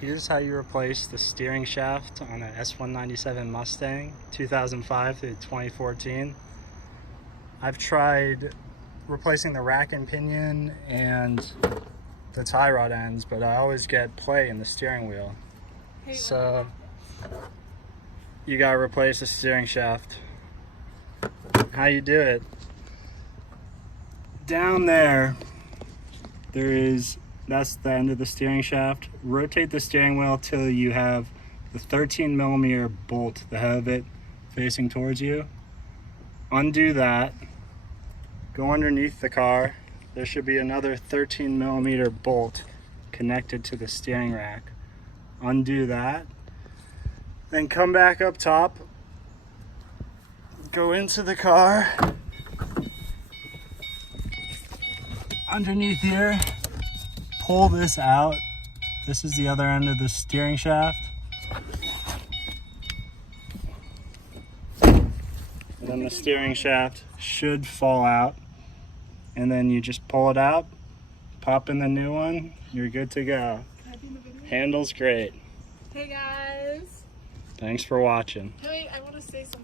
Here's how you replace the steering shaft on an S197 Mustang 2005 through 2014. I've tried replacing the rack and pinion and the tie rod ends, but I always get play in the steering wheel. So you gotta replace the steering shaft. How you do it? Down there, that's the end of the steering shaft. Rotate the steering wheel till you have the 13mm bolt, the head of it, facing towards you. Undo that. Go underneath the car. There should be another 13mm bolt connected to the steering rack. Undo that. Then come back up top. Go into the car. Underneath here, pull this out. This is the other end of the steering shaft. And then the steering shaft should fall out. And then you just pull it out, pop in the new one, you're good to go. Can I be in the video? Handle's great. Hey guys. Thanks for watching. Hey, I want to say something.